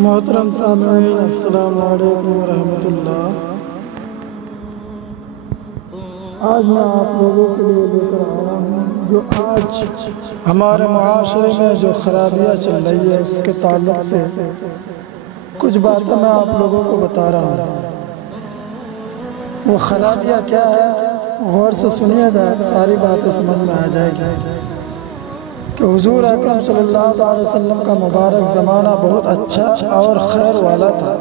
محترم سامعین، السلام علیکم ورحمۃ اللہ۔ آج میں آپ لوگوں کے لیے لے کر آیا ہوں جو آج ہمارے معاشرے میں جو خرابیاں چل رہی ہے اس کے تعلق سے کچھ باتیں میں آپ لوگوں کو بتا رہا ہوں۔ وہ خرابیاں کیا ہے، غور سے سنیے گا، ساری باتیں سمجھ میں آ جائے گی کہ حضور اکرم صلی اللہ علیہ وسلم کا مبارک زمانہ بہت اچھا اور خیر والا تھا۔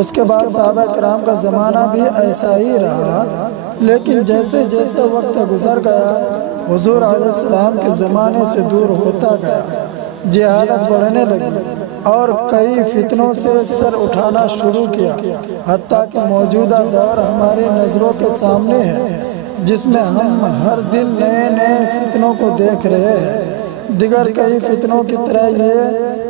اس کے بعد صحابہ کرام کا زمانہ بھی ایسا ہی رہا، لیکن جیسے جیسے وقت گزر گیا حضور علیہ السلام کے زمانے سے دور ہوتا گیا، جہالت بڑھنے لگی اور کئی فتنوں سے سر اٹھانا شروع کیا، حتیٰ کہ موجودہ دور ہماری نظروں کے سامنے ہے جس میں ہم ہر دن نئے نئے فتنوں کو دیکھ رہے ہیں۔ دیگر کئی فتنوں کی طرح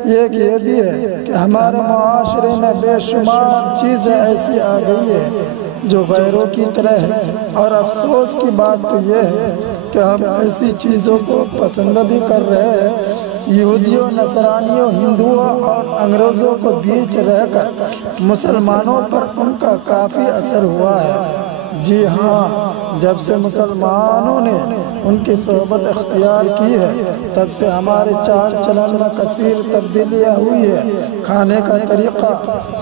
یہ بھی ہے کہ ہمارے معاشرے میں بے شمار چیزیں ایسی آ گئی ہیں جو غیروں کی طرح ہے، اور افسوس کی بات تو یہ ہے کہ ہم ایسی چیزوں کو پسند بھی کر رہے ہیں۔ یہودیوں، نصرانیوں، ہندوؤں اور انگریزوں کو بیچ رہ کر مسلمانوں پر ان کا کافی اثر ہوا ہے۔ جی ہاں، جب سے مسلمانوں نے ان کی صحبت اختیار کی ہے تب سے ہمارے چال چلن میں کثیر تبدیلیاں ہوئی ہے۔ کھانے کا طریقہ،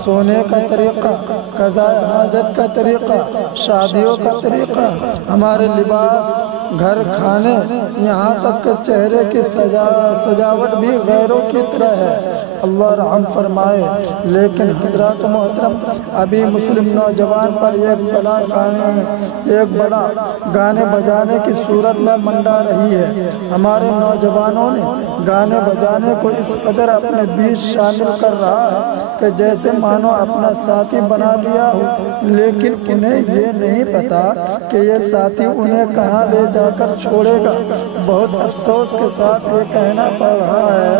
سونے کا طریقہ، قضاء حاجت کا طریقہ، شادیوں کا طریقہ، ہمارے لباس، گھر، کھانے، یہاں تک کہ چہرے کی سجاوٹ بھی غیروں کی طرح ہے۔ اللہ رحم فرمائے۔ لیکن حضرات محترم، ابھی مسلم نوجوان پر ایک بڑا گانے بجانے کی صورت میں منڈا رہی ہے۔ ہمارے نوجوانوں نے گانے بجانے کو اس قدر اپنے بیچ شامل کر رہا ہے کہ جیسے مانو اپنا ساتھی بنا لیا ہو، لیکن انہیں یہ نہیں پتا کہ یہ ساتھی انہیں کہاں لے جا کر چھوڑے گا۔ بہت افسوس کے ساتھ یہ کہنا پڑ رہا ہے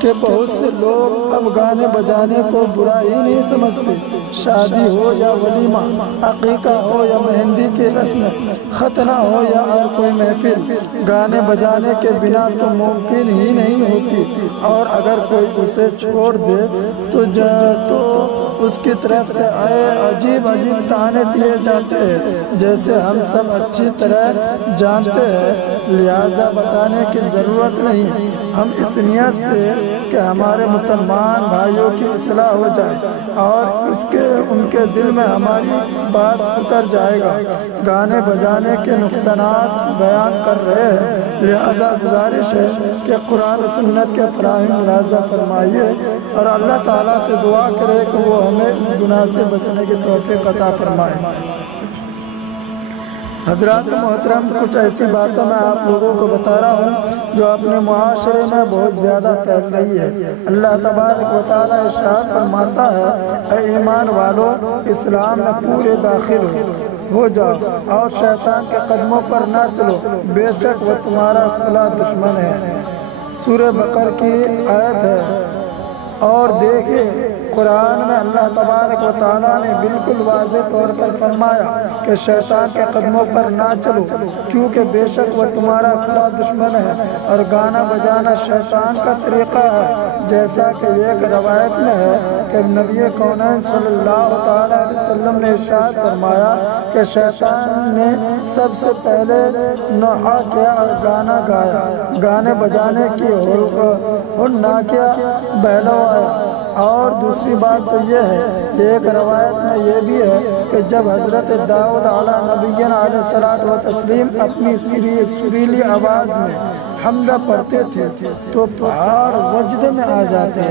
کہ بہت سے لوگ اب گانے بجانے کو برا ہی نہیں سمجھتے۔ شادی ہو یا ولیمہ، عقیقہ ہو یا مہندی کی رسم، ختنہ ہو یا اور کوئی محفل، گانے بجانے کے بنا تو ممکن ہی نہیں ہوتی، اور اگر کوئی اسے چھوڑ دے تو اس کی طرف سے عجیب عجیب طعنے دیے جاتے ہیں، جیسے ہم سب اچھی طرح جانتے ہیں، لہٰذا بتانے کی ضرورت نہیں۔ ہم اس نیت سے کہ ہمارے مسلمان بھائیوں کی اصلاح ہو جائے اور ان کے دل میں ہماری بات اتر جائے گا، گانے بجانے کے نقصانات بیان کر رہے ہیں۔ لہٰذا گزارش ہے کہ قرآن و سنت کے فراہم راضہ فرمائیے اور اللہ تعالیٰ سے دعا کرے کہ وہ ہمیں اس گناہ سے بچنے کی توفیق عطا فرمائے۔ حضرات محترم، کچھ ایسی باتیں میں آپ لوگوں کو بتا رہا ہوں جو اپنے معاشرے میں بہت زیادہ پھیل رہی ہے۔ اللہ تبارک و تعالیٰ ارشاد فرماتا ہے، اے ایمان والو، اسلام میں پورے داخل ہو جاؤ اور شیطان کے قدموں پر نہ چلو، بے شک وہ تمہارا کھلا دشمن ہے۔ سورہ بقرہ کی آیت ہے۔ اور دیکھیں، قرآن میں اللہ تبارک و تعالیٰ نے بالکل واضح طور پر فرمایا کہ شیطان کے قدموں پر نہ چلو، کیونکہ بے شک وہ تمہارا کھلا دشمن ہے، اور گانا بجانا شیطان کا طریقہ ہے، جیسا کہ ایک روایت میں ہے کہ نبی کونین صلی اللہ علیہ وسلم نے ارشاد فرمایا کہ شیطان نے سب سے پہلے نوحہ کیا اور گانا گایا، گانے بجانے کی نہ کیا، بہلوایا۔ اور دوسری بات تو یہ ہے، ایک روایت میں یہ بھی ہے کہ جب حضرت داؤد علیہ نبینا علیہ الصلوۃ والتسلیم اپنی سریلی آواز میں حمدہ پڑھتے تھے تو پہاڑ وجد میں آ جاتے،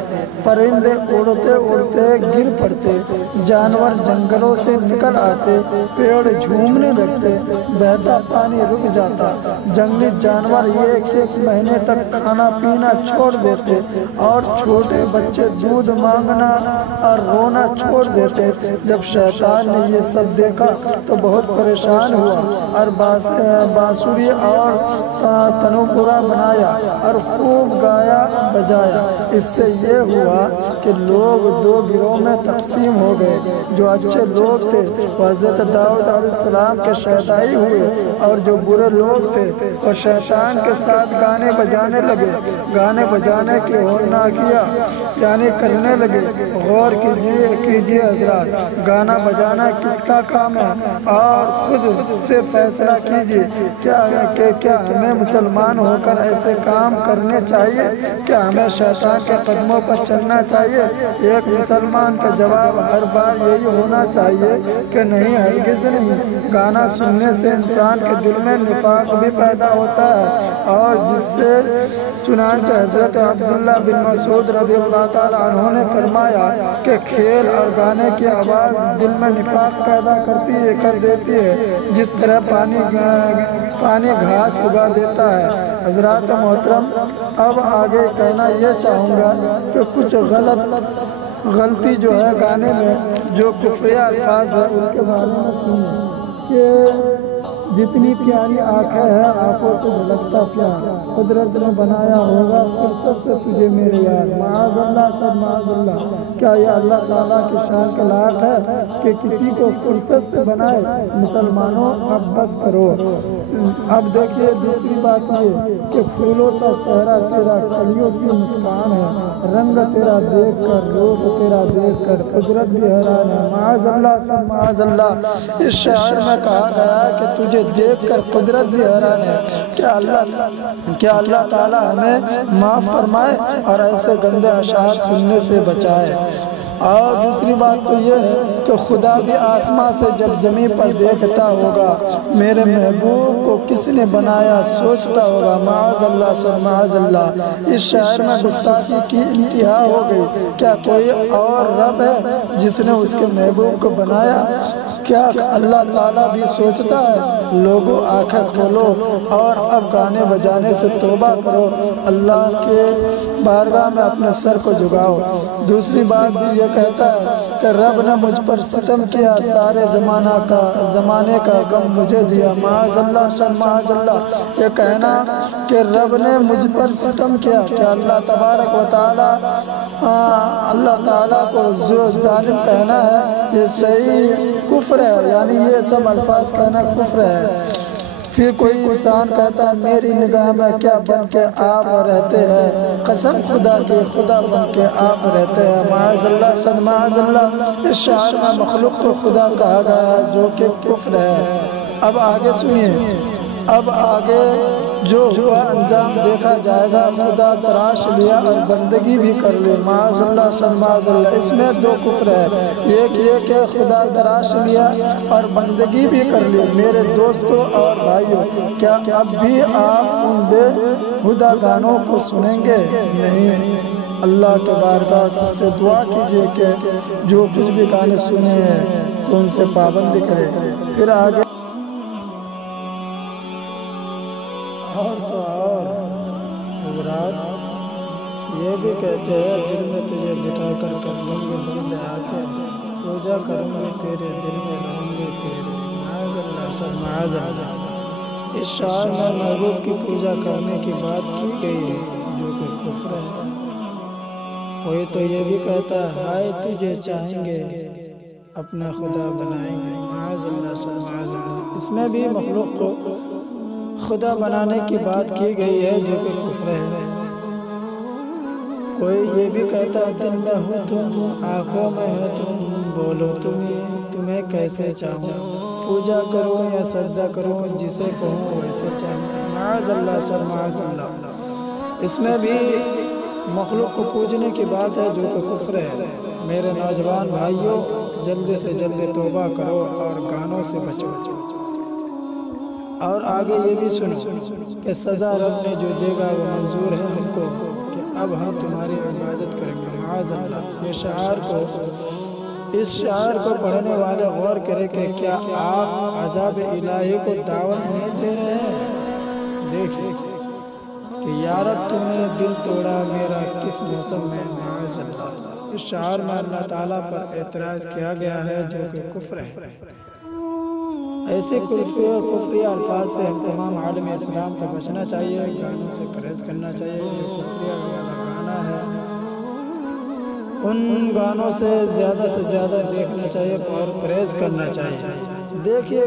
پرندے اڑتے اڑتے گر پڑتے، جانور جنگلوں سے نکل آتے، پیڑ جھومنے لگتے، بہتا پانی رک جاتا، جنگلی جانور ایک مہینے تک کھانا پینا چھوڑ دیتے، اور چھوٹے بچے دودھ مانگنا اور رونا چھوڑ دیتے۔ جب شیطان نے یہ سب دیکھا تو بہت پریشان ہوا اور بانسری اور تنوپورہ خدا بنایا اور خوب گایا بجایا۔ اس سے یہ ہوا کہ لوگ دو گروہ میں تقسیم ہو گئے، جو اچھے لوگ تھے وہ حضرت داؤد علیہ السلام کے شیدائی ہوئے، اور جو برے لوگ تھے وہ شیطان کے ساتھ گانے بجانے لگے۔ گانے بجانے کی ہونا کیا یعنی کرنے لگے۔ غور کیجئے حضرات، گانا بجانا کس کا کام ہے؟ اور خود سے فیصلہ کیجئے کیا ہمیں مسلمان ہو کر ایسے کام کرنے چاہیے؟ کیا ہمیں شیطان کے قدموں پر چلنا چاہیے؟ ایک مسلمان کا جواب ہر بار یہی ہونا چاہیے کہ نہیں، ہرگز نہیں۔ گانا سننے سے انسان کے دل میں نفاق بھی پیدا ہوتا ہے، اور جس سے چنانچہ حضرت عبداللہ بن مسعود رضی اللہ تعالیٰ عنہ نے فرمایا کہ کھیل اور گانے کی آواز دل میں نفاق پیدا کر دیتی ہے، جس طرح پانی گھاس اگا دیتا ہے۔ حضرات محترم، اب آگے کہنا یہ چاہوں گا کہ کچھ غلطی جو ہے گانے میں جو کفری الفاظ ہے ان کے بارے میں سنیں کہ جتنی پیاری آنکھیں ہیں آنکھوں سے جھلکتا پیار، قدرت نے بنایا ہوگا فرصت سے تجھے میرے یار، معاذ اللہ سب معاذ اللہ۔ کیا یہ اللہ تعالیٰ کی شان کے لائق ہے کہ کسی کو فرصت سے بنائے؟ مسلمانوں اب بس کرو۔ اب دیکھیے دوسری بات یہ کہ پھولوں کا چہرہ تیرا کلیوں کی مسکان ہے، رنگ تیرا دیکھ کر روپ تیرا دیکھ کر قدرت بھی حیران ہے، معاذ اللہ سب معاذ اللہ۔ اس شعر میں کہا گیا ہے کہ تجھے دیکھ کر قدرت بھی حیران ہے۔ کیا اللہ تعالیٰ ہمیں معاف فرمائے اور ایسے گندے اشعار سننے سے بچائے۔ اور دوسری بات تو یہ ہے کہ خدا بھی آسمان سے جب زمین پر دیکھتا ہوگا میرے محبوب کو کس نے بنایا سوچتا ہوگا، معاذ اللہ سب معاذ اللہ۔ اس شعر میں گستاخی کی انتہا ہو گئی۔ کیا کوئی اور رب ہے جس نے اس کے محبوب کو بنایا؟ کیا اللہ تعالیٰ بھی سوچتا ہے؟ لوگوں آنکھیں کھولو اور اب گانے بجانے سے توبہ کرو، اللہ کے بارگاہ میں اپنے سر کو جھکاؤ۔ دوسری بات بھی یہ کہتا ہے کہ رب نے مجھ پر ستم کیا، سارے زمانے کا غم مجھے دیا، معاذ اللہ سب معاذ اللہ۔ یہ کہنا کہ رب نے مجھ پر ستم کیا، کیا اللہ تبارک و تعالیٰ اللہ تعالیٰ کو جو ظالم کہنا ہے یہ صحیح کفر ہے، یعنی یہ سب الفاظ کہنا کفر ہے۔ پھر کوئی انسان کہتا ہے میری نگاہ میں کیا بن کے آپ رہتے ہیں، قسم خدا کی خدا بن کے آپ رہتے ہیں، معاذ اللہ صد معاذ اللہ۔ اس شعر میں مخلوق کو خدا کہا گیا ہے جو کہ کفر ہے۔ اب آگے سنیے، اب آگے جو ہوا انجام دیکھا جائے گا۔ خدا تراش لیا اور بندگی بھی کر لی، معاذ اللہ صد معاذ اللہ۔ اس میں دو کفر ہے، ایک یہ کہ خدا تراش لیا اور بندگی بھی کر لی۔ میرے دوستوں اور بھائیوں، کیا اب بھی آپ ان بے ہدہ گانوں کو سنیں گے؟ نہیں۔ اللہ کے بارگاہ سے دعا کیجئے کہ جو کچھ بھی گانے سنے ہیں تو ان سے پابندی کرے۔ پھر آگے اور حضرات یہ بھی کہتے ہیں دل میں تجھے بٹھا کر لوں گے بند آنکھیں، پوجا کروں گے تیرے دل میں رہوں گے تیرے، معاذ اللہ سب معاذ اللہ۔ اس شعر میں محبوب کی پوجا کرنے کی بات کی گئی ہے جو کہ کفر ہے۔ کوئی تو یہ بھی کہتا ہے ہائے تجھے چاہیں گے اپنا خدا بنائیں گے، معاذ اللہ سب معاذ اللہ۔ اس میں بھی مخلوق کو خدا بنانے کی بات کی گئی ہے جو کہ کفر ہے۔ کوئی یہ بھی کہتا ہے دل میں ہو تم، آنکھوں میں ہو تم، بولو تمہیں کیسے چاہوں، پوجا کروں یا سجدہ کروں، جسے کہوں ویسے چاہوں، معاذ اللہ سب معاذ اللہ۔ اس میں بھی مخلوق کو پوجنے کی بات ہے جو کہ کفر ہے۔ میرے نوجوان بھائیوں، جلد سے جلد توبہ کرو اور گانوں سے بچو۔ اور آگے یہ بھی سنو کہ سزا رب نے جو دے گا وہ منظور ہے ہم کو کہ اب ہم تمہاری عبادت کریں گے، معاذ اللہ۔ اس شعر کو پڑھنے والے غور کریں کہ کیا آپ عذاب الہی کو دعوت نہیں دے رہے ہیں؟ دیکھیں کہ یا رب تو نے دل توڑا میرا کس موسم میں، معاذ اللہ۔ اس شعر میں اللہ تعالیٰ پر اعتراض کیا گیا ہے جو کہ کفر ہے۔ ایسے کفری الفاظ سے ہم تمام عالم اسلام کو بچنا چاہیے، گانوں سے پرہیز کرنا چاہیے۔ جو کفری گانا ہے ان گانوں سے زیادہ دیکھنا چاہیے اور پرہیز کرنا چاہیے۔ دیکھیے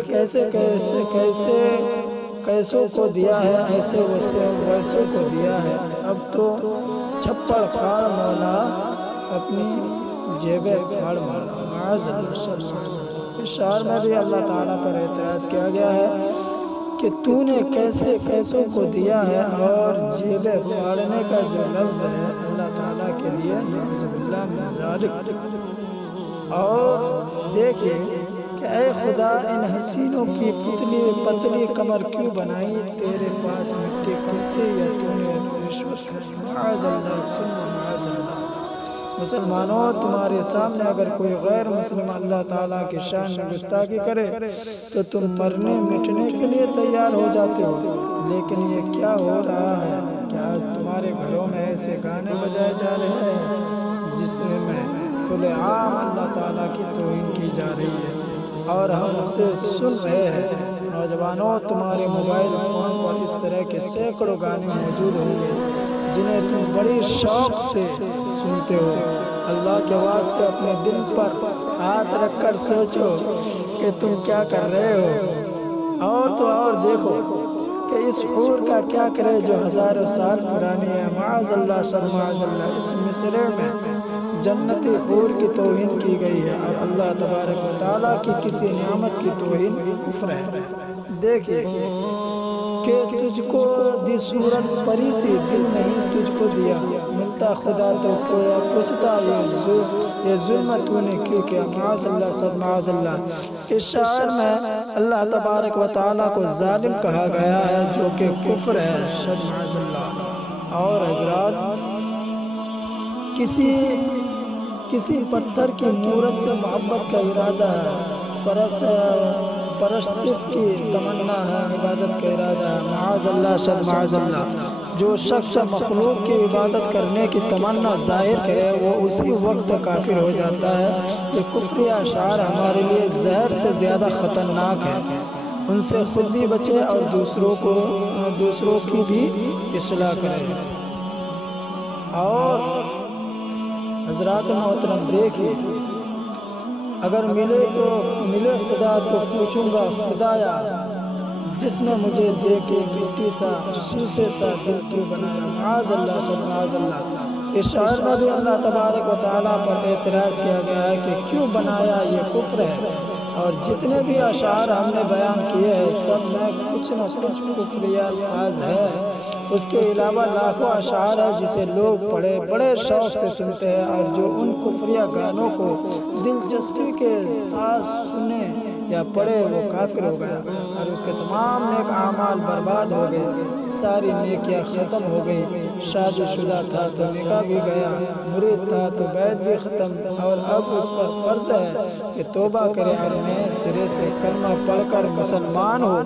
کیسوں کو دیا ہے، ایسے ویسوں کو دیا ہے۔ اب تو چھپڑ پھاڑ مولا اپنی جیبیں پھاڑ مولا، معاذ اللہ۔ اس شعر میں بھی اللہ تعالیٰ پر اعتراض کیا گیا ہے کہ تو نے کیسوں کو دیا ہے، اور جیبیں پھاڑنے کا جو لفظ ہے اللہ تعالیٰ کے لیے نعوذ باللہ من ذالک۔ اور دیکھیے کہ اے خدا ان حسینوں کی پتلی کمر کیوں بنائی، تیرے پاس مٹی کم تھی یا تو نے رشوت کھائی، معاذ اللہ ثم معاذ اللہ۔ مسلمانوں، تمہارے سامنے اگر کوئی غیر مسلم اللہ تعالیٰ کی شان میں گستاخی کرے تو تم مرنے مٹنے کے لیے تیار ہو جاتے ہو، لیکن یہ کیا ہو رہا ہے کہ آج تمہارے گھروں میں ایسے گانے بجائے جا رہے ہیں جس میں کھلے عام اللہ تعالیٰ کی توہین کی جا رہی ہے اور ہم اسے سن رہے ہیں۔ نوجوانوں، تمہارے موبائل فون پر اس طرح کے سینکڑوں گانے موجود ہوں گے جنہیں تم بڑی شوق سے سنتے ہو۔ اللہ کے واسطے اپنے دل پر ہاتھ رکھ کر سوچو کہ تم کیا کر رہے ہو، اور دیکھو کہ اس حور کا کیا کرے جو ہزاروں سال پرانی ہے، معاذ اللہ صد معاذ اللہ۔ اس مصرع میں جنتی حور کی توہین کی گئی ہے اور اللہ تبارک و تعالیٰ کی کسی نعمت کی توہین کفر ہے۔ دیکھیے کہ تجھ کو دی صورت پری سی دل نہیں تجھ کو دیا، ملتا خدا تو پوچھتا یہ ظلم تو نے کیوں کیا، معاذ اللہ صد معاذ اللہ۔ اس شعر میں اللہ تبارک و تعالیٰ کو ظالم کہا گیا ہے جو کہ کفر ہے، صد معاذ اللہ۔ اور حضرات، کسی پتھر کی مورت سے محبت کا ارادہ ہے، پرستش کی تمنا ہے، عبادت کا ارادہ ہے، معاذ اللہ صد معاذ اللہ۔ جو شخص مخلوق کی عبادت کرنے کی تمنا ظاہر کرے وہ اسی وقت کافر ہو جاتا ہے۔ یہ کفری اشعار ہمارے لیے زہر سے زیادہ خطرناک ہے، ان سے خود بھی بچے اور دوسروں کی بھی اصلاح کرے۔ اور حضرات محترم، دیکھیے اگر ملے خدا تو پوچھوں گا خدایا، جس میں مجھے دیکھے مٹی سا شیشے سا دل کیوں بنایا، معاذ اللہ صد معاذ اللہ۔ اس شعر میں بھی اللہ تبارک و تعالیٰ پر اعتراض کیا گیا ہے کہ کیوں بنایا، یہ کفر ہے۔ اور جتنے بھی اشعار ہم نے بیان کیے ہیں سب میں کچھ نہ کچھ کفری الفاظ ہے۔ اس کے علاوہ لاکھوں اشعار ہیں جسے لوگ بڑے شوق سے سنتے ہیں، اور جو ان کفری گانوں کو دلچسپی کے ساتھ سنے یا پڑھے وہ کافر ہو گیا، اور اس کے تمام نیک اعمال برباد ہو گئے، ساری نیکیاں ختم ہو گئی۔ شادی شدہ تھا تو نکاح بھی گیا، مرید تھا تو بیعت بھی ختم، اور اب اس پر فرض ہے کہ توبہ کرے اور نئے سرے سے کلمہ پڑھ کر مسلمان ہو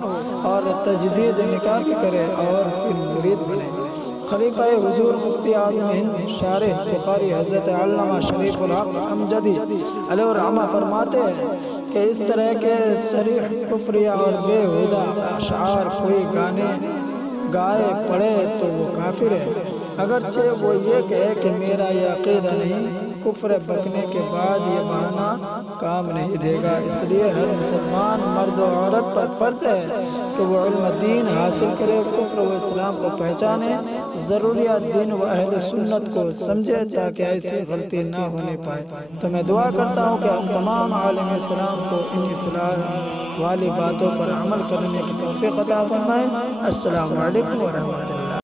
اور تجدید نکاح بھی کرے اور پھر مرید بنے۔ خلیفہ حضور مفتی اعظم ہند شارح بخاری حضرت علامہ شریف الحق امجدی علیہ الرحمہ فرماتے ہیں کہ اس طرح کے صریح کفریہ اور بے ہودہ اشعار کوئی گائے پڑھے تو وہ کافر ہے، اگرچہ وہ یہ کہے کہ میرا یہ عقیدہ نہیں۔ کفر بکنے کے بعد یہ بہانہ کام نہیں دے گا، اس لیے ہر مسلمان مرد و عورت پر فرض ہے کہ وہ علم دین حاصل کرے، کفر و اسلام کو پہچانے، ضروریات دین و اہل سنت کو سمجھے تاکہ ایسی غلطی نہ ہونے پائے۔ تو میں دعا کرتا ہوں کہ ہم تمام عالم اسلام کو ان اصلاح والی باتوں پر عمل کرنے کی توفیق عطا فرمائے۔ السلام علیکم ورحمۃ اللہ۔